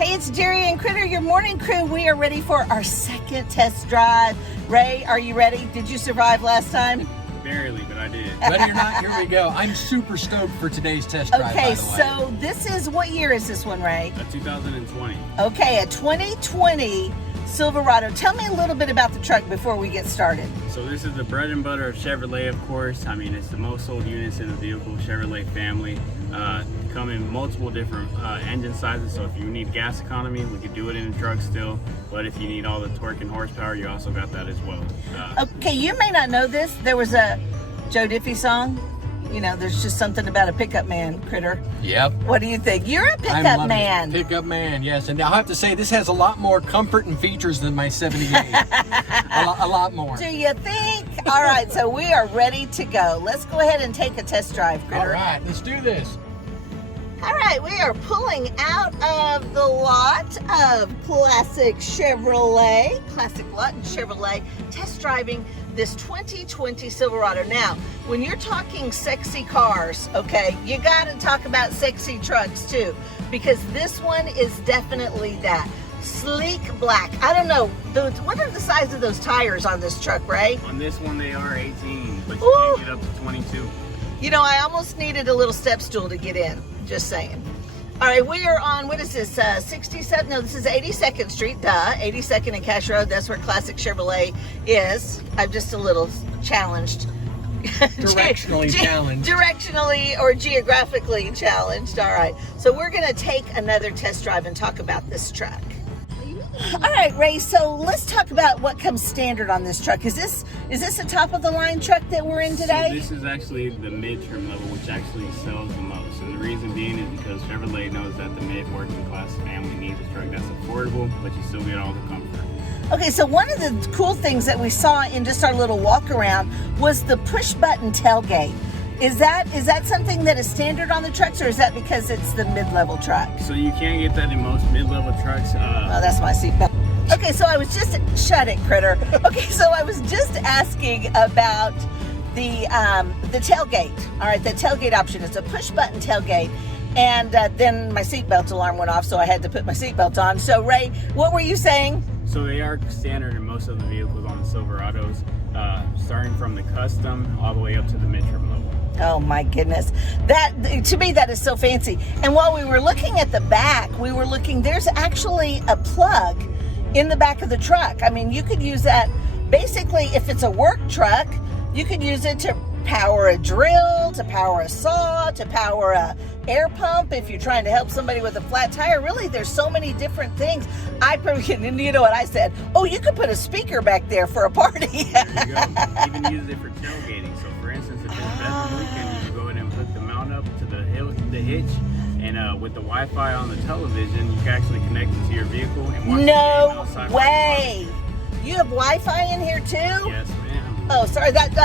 Hey, it's Jeri and Critter, your morning crew. We are ready for our second test drive. Ray, are you ready? Did you survive last time? Barely, but I did. Ready or not, here we go. I'm super stoked for today's test drive, Okay, by the way. so this is, what year is this one, Ray? 2020. Okay, a 2020 Silverado. Tell me a little bit about the truck before we get started. So this is the bread and butter of Chevrolet, of course. I mean, it's the most sold units in the vehicle Chevrolet family. Come in multiple different engine sizes, so if you need gas economy, we could do it in a truck still, but if you need all the torque and horsepower, you also got that as well. Okay, you may not know this. There was a Joe Diffie song. You know, there's just something about a pickup man, Critter. Yep. What do you think? You're a I'm pickup loving man. it. Pickup man, yes. And I have to say, this has a lot more comfort and features than my 78. a lot more. Do you think? All right, so we are ready to go. Let's go ahead and take a test drive, Critter. All right, let's do this. All right, we are pulling out of the lot of Classic lot in Chevrolet, test driving this 2020 Silverado. Now, when you're talking sexy cars, okay, you got to talk about sexy trucks too, because this one is definitely that. Sleek black. I don't know, what are the size of those tires on this truck, Ray? On this one, they are 18, but you Ooh. can get up to 22. You know, I almost needed a little step stool to get in. Just saying. All right, we are on, what is this, 67? No, this is 82nd Street, 82nd and Cash Road. That's where Classic Chevrolet is. I'm just a little challenged. Directionally challenged. Directionally or geographically challenged. All right, so we're going to take another test drive and talk about this truck. All right, Ray, so let's talk about what comes standard on this truck. Is this a top of the line truck that we're in today? So this is actually the mid-trim level, which actually sells the most. And the reason being is because Chevrolet knows that the mid-working class family needs a truck that's affordable, but you still get all the comfort. Okay, so one of the cool things that we saw in just our little walk around was the push button tailgate. Is that something that is standard on the trucks, or is that because it's the mid-level truck? So you can get that in most mid-level trucks. Oh, that's my seatbelt. Okay, so I was just, shut it, Critter. Okay, so I was just asking about the tailgate. All right, the tailgate option is a push button tailgate. And then my seatbelt alarm went off, so I had to put my seatbelt on. So Ray, what were you saying? So they are standard in most of the vehicles on the Silverados, starting from the custom all the way up to the mid-trim level. Oh my goodness. That, to me, that is so fancy. And while we were looking at the back, there's actually a plug in the back of the truck. I mean, you could use that, basically, if it's a work truck, you could use it to power a drill, to power a saw, to power a air pump if you're trying to help somebody with a flat tire. Really, there's so many different things. And you know what I said? Oh, you could put a speaker back there for a party. There you go. You can use it for tailgating. So for instance, if it's bedroom weekend, you can go ahead and hook the mount up to the hitch, and with the Wi-Fi on the television, you can actually connect it to your vehicle and watch the game outside. No way! You have Wi-Fi in here too? Yes, ma'am. Oh, sorry, that's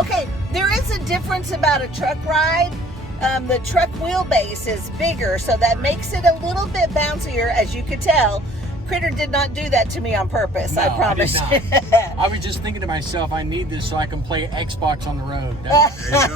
okay, there is a difference about a truck ride. The truck wheelbase is bigger, so that makes it a little bit bouncier, as you could tell. Critter did not do that to me on purpose, No, I promise. I did not. I was just thinking to myself, I need this so I can play Xbox on the road. There you go.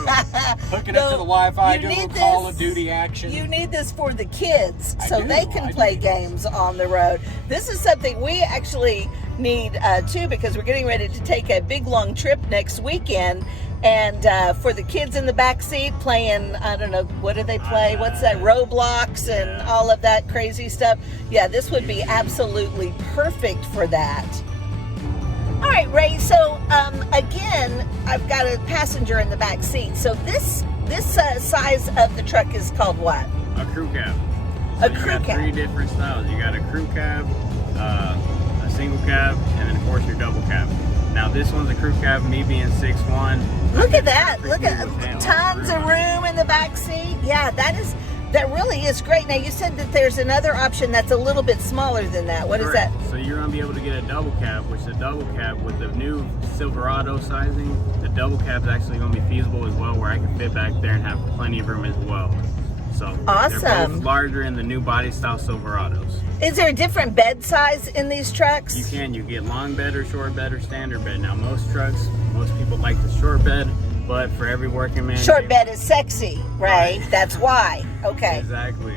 Hook it up to the Wi-Fi, you do a little need Call this- of Duty action. You need this for the kids, I so do, they can I play do. games on the road. This is something we actually need too, because we're getting ready to take a big long trip next weekend. And for the kids in the back seat playing, I don't know, what do they play? What's that? Roblox and all of that crazy stuff. Yeah, this would be absolutely perfect for that. All right, Ray, so again, I've got a passenger in the back seat. So this size of the truck is called what? A crew cab. A So crew you got cab. 3 different styles. You got a crew cab, a single cab, and then of course your double cab. Now this one's a crew cab, me being 6'1". Look at that. Look at With tons of room in the back seat. Yeah, that really is great. Now you said that there's another option that's a little bit smaller than that. What is that? So you're going to be able to get a double cab, which the double cab with the new Silverado sizing, the double cab is actually going to be feasible as well, where I can fit back there and have plenty of room as well. So they're Awesome. both larger in the new body style Silverados. Is there a different bed size in these trucks? You get long bed or short bed or standard bed. Now most people like the short bed, but for every working man, Short bed is sexy, right? Right. That's why. Okay. Exactly.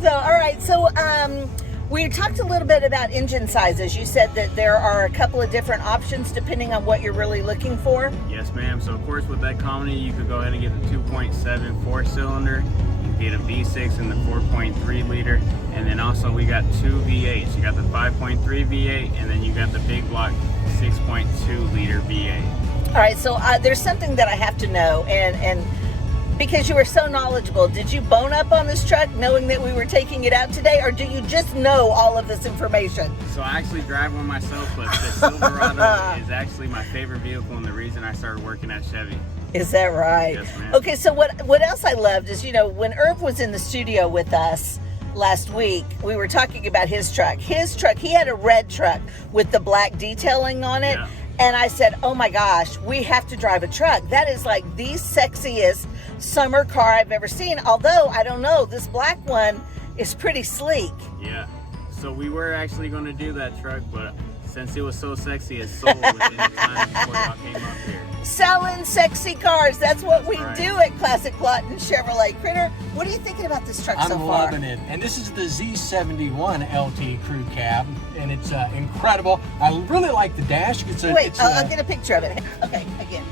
So, all right. So, we talked a little bit about engine sizes. You said that there are a couple of different options depending on what you're really looking for. Yes, ma'am. So, of course, with that Comedy, you could go ahead and get the 2.7 4-cylinder. You can get a V6 and the 4.3 liter. And then also we got two V8s. You got the 5.3 V8, and then you got the big block 6.2 liter V8. All right. So, there's something that I have to know, and because you were so knowledgeable, did you bone up on this truck knowing that we were taking it out today, or do you just know all of this information? So I actually drive one myself, but the Silverado is actually my favorite vehicle and the reason I started working at Chevy. Is that right? Yes, ma'am. Okay, so what else I loved is, when Irv was in the studio with us last week, we were talking about his truck. His truck, he had a red truck with the black detailing on it. Yeah. And I said, oh my gosh, we have to drive a truck. That is like the sexiest summer car I've ever seen. Although, I don't know, this black one is pretty sleek. Yeah. So we were actually going to do that truck, but since it was so sexy, it sold within the time before y'all came up here. Selling sexy cars. That's what we Right. do at Classic Lawton Chevrolet. Critter, what are you thinking about this truck so I'm far? loving it. And this is the Z71 LT crew cab, and it's incredible. I really like the dash. Wait, I'll get a picture of it. Okay, again.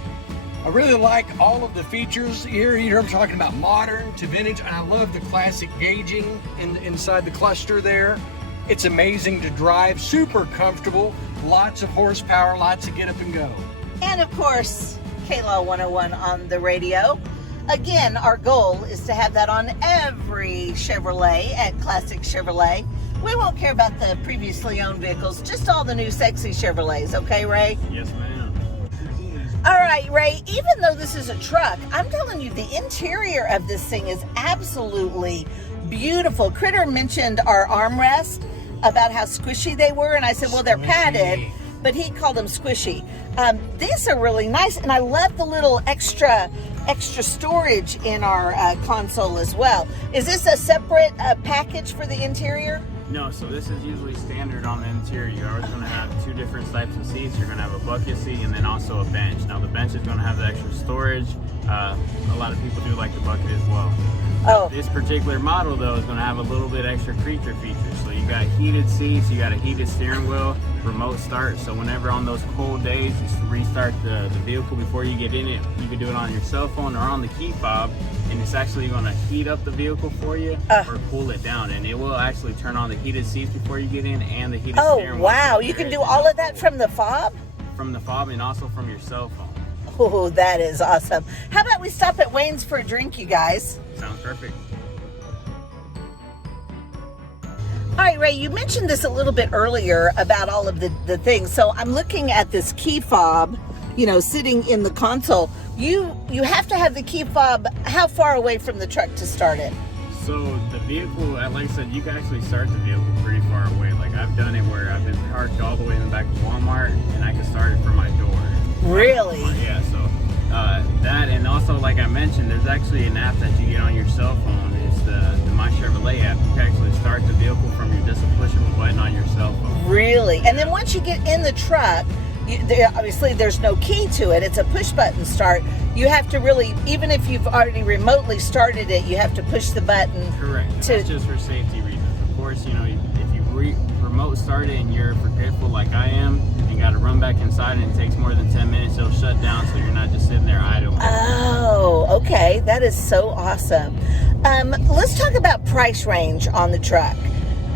I really like all of the features here. You hear I'm talking about modern to vintage, and I love the classic gauging inside the cluster there. It's amazing to drive, super comfortable, lots of horsepower, lots of get up and go. And of course, K-Law 101 on the radio. Again, our goal is to have that on every Chevrolet at Classic Chevrolet. We won't care about the previously owned vehicles, just all the new sexy Chevrolets, okay, Ray? Yes, ma'am. All right, Ray, even though this is a truck, I'm telling you, the interior of this thing is absolutely beautiful. Critter mentioned our armrest, about how squishy they were, and I said, well, they're padded, but he called them squishy. These are really nice, and I love the little extra storage in our console as well. Is this a separate package for the interior? No, so this is usually standard on the interior. You're always going to have two different types of seats. You're going to have a bucket seat and then also a bench. Now the bench is going to have the extra storage. A lot of people do like the bucket as well. Oh. This particular model though is going to have a little bit extra creature features. So you got heated seats, you got a heated steering wheel, remote start. So whenever on those cold days you restart the vehicle before you get in it, you can do it on your cell phone or on the key fob, and it's actually going to heat up the vehicle for you or cool it down, and it will actually turn on the heated seats before you get in and the heated steering wheel. Wow, you can do all of that from the fob? From the fob and also from your cell phone. Oh, that is awesome. How about we stop at Wayne's for a drink, you guys? Sounds perfect. All right, Ray, you mentioned this a little bit earlier about all of the things. So I'm looking at this key fob, sitting in the console. You have to have the key fob how far away from the truck to start it? So the vehicle, like I said, you can actually start the vehicle pretty far away. Like I've done it where I've been parked all the way in the back of Walmart and I can start it from my door. Really? Yeah, so that, and also like I mentioned, there's actually an app that you get on your cell phone. It's the My Chevrolet app. You can actually start the vehicle from just a push of a button on your cell phone. Really? And then once you get in the truck, obviously there's no key to it. It's a push button start. You have to really, even if you've already remotely started it, you have to push the button. Correct. That's just for safety reasons. Of course, if you remote start it and you're forgetful like I am, and got to run back inside and it takes more than 10 minutes, it'll shut down so you're not just sitting there idle. Oh, okay. That is so awesome. Let's talk about price range on the truck.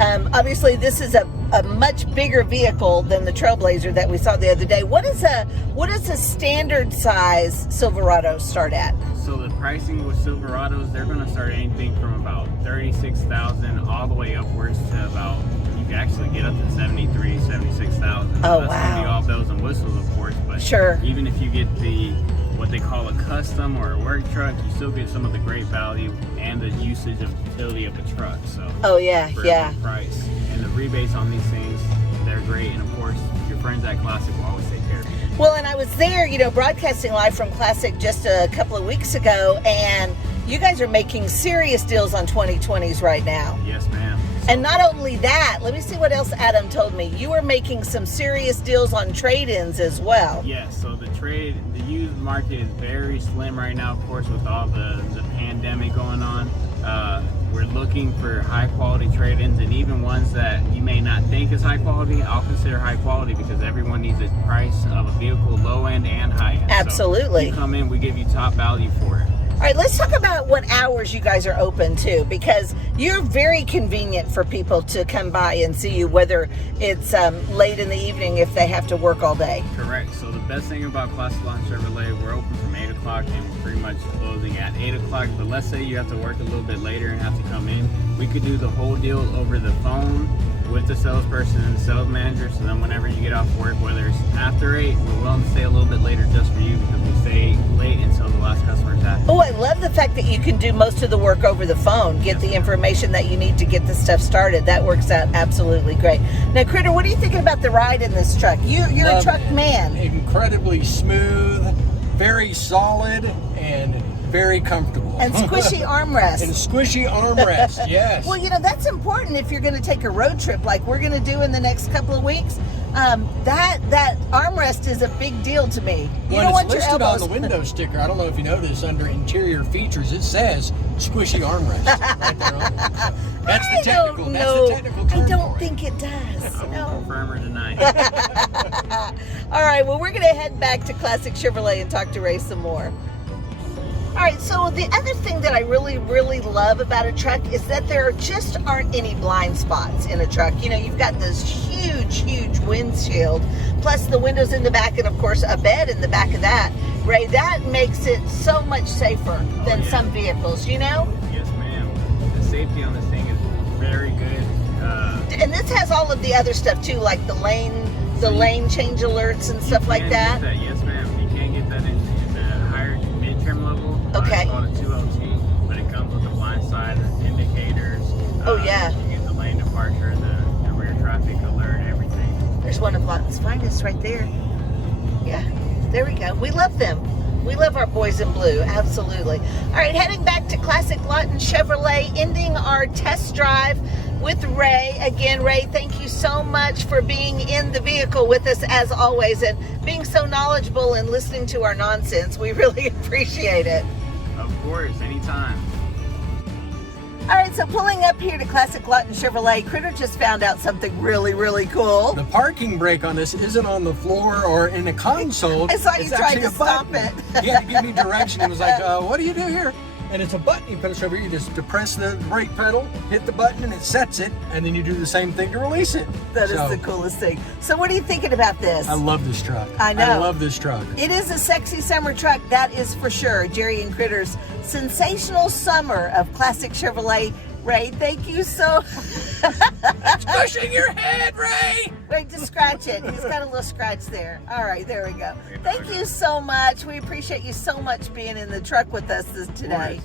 Obviously, this is a much bigger vehicle than the Trailblazer that we saw the other day. What does a standard size Silverado start at? So the pricing with Silverados, they're going to start anything from about $36,000 all the way upwards to about, you can actually get up to $73,000, $76,000. Oh, That's wow. going to be all bells and whistles, of course. But sure. Even if you get what they call a custom or a work truck, you still get some of the great value and the usage of utility of the truck. So oh yeah, for yeah. a good price. And the rebates on these things, they're great. And of course, your friends at Classic will always take care of you. Well, and I was there, broadcasting live from Classic just a couple of weeks ago, and you guys are making serious deals on 2020s right now. Yes, ma'am. And not only that, let me see what else Adam told me. You are making some serious deals on trade-ins as well. Yes, so the used market is very slim right now, of course, with all the pandemic going on. We're looking for high quality trade-ins, and even ones that you may not think is high quality, I'll consider high quality because everyone needs a price of a vehicle, low end and high end. Absolutely. So you come in, we give you top value for it. All right, let's talk about what hours you guys are open to, because you're very convenient for people to come by and see you, whether it's late in the evening if they have to work all day. Correct. So the best thing about Classic Lot Chevrolet, we're open from 8 o'clock and we're pretty much closing at 8 o'clock. But let's say you have to work a little bit later and have to come in. We could do the whole deal over the phone with the salesperson and the sales manager. So then whenever you get off work, whether it's after 8, we're willing to stay a little bit later just for you because we stay late until the last customer's happy. Oh, I love the fact that you can do most of the work over the phone, get the information that you need to get the stuff started. That works out absolutely great. Now, Critter, what are you thinking about the ride in this truck? You're a truck man. Incredibly smooth, very solid, and very comfortable. And squishy armrests. And squishy armrest, yes. Well, that's important if you're going to take a road trip like we're going to do in the next couple of weeks. That armrest is a big deal to me. You Well, don't want it's your listed elbows. on the window sticker. I don't know if you noticed under interior features, it says squishy armrest right there on it. So that's the technical. That's the technical term I don't for it. think it does. I will No. confirm or deny. All right, well, we're going to head back to Classic Chevrolet and talk to Ray some more. All right, so the other thing that I really, really love about a truck is that there just aren't any blind spots in a truck. You've got this huge windshield, plus the windows in the back, and of course a bed in the back of that. Ray, that makes it so much safer than some vehicles, Yes, ma'am. The safety on this thing is very good. And this has all of the other stuff too, like the lane change alerts and stuff like that. Yes, ma'am. You can get that in the higher mid-trim level. Okay. It's called a 2LT, but it comes with the blind side indicators. Oh, yeah. You get the lane departure, the rear traffic alert, everything. There's one of Lawton's finest right there. Yeah, there we go. We love them. We love our boys in blue, absolutely. All right, heading back to Classic Lawton Chevrolet, ending our test drive with Ray. Again, Ray, thank you so much for being in the vehicle with us as always and being so knowledgeable and listening to our nonsense. We really appreciate it. Of course, anytime. All right, so pulling up here to Classic Lawton Chevrolet, Critter just found out something really, really cool. The parking brake on this isn't on the floor or in a console. I saw you It's tried actually to a stop button. it. He had to give me direction. He was like, what do you do here? And it's a button. You put it over here. You just depress the brake pedal, hit the button, and it sets it. And then you do the same thing to release it. That is the coolest thing. So what are you thinking about this? I love this truck. I know. I love this truck. It is a sexy summer truck, that is for sure. Jeri and Critter's sensational summer of Classic Chevrolet. Ray, thank you so. It's pushing your head, Ray. Wait, just scratch it. He's got a little scratch there. All right, there we go. Thank you so much. We appreciate you so much being in the truck with us today.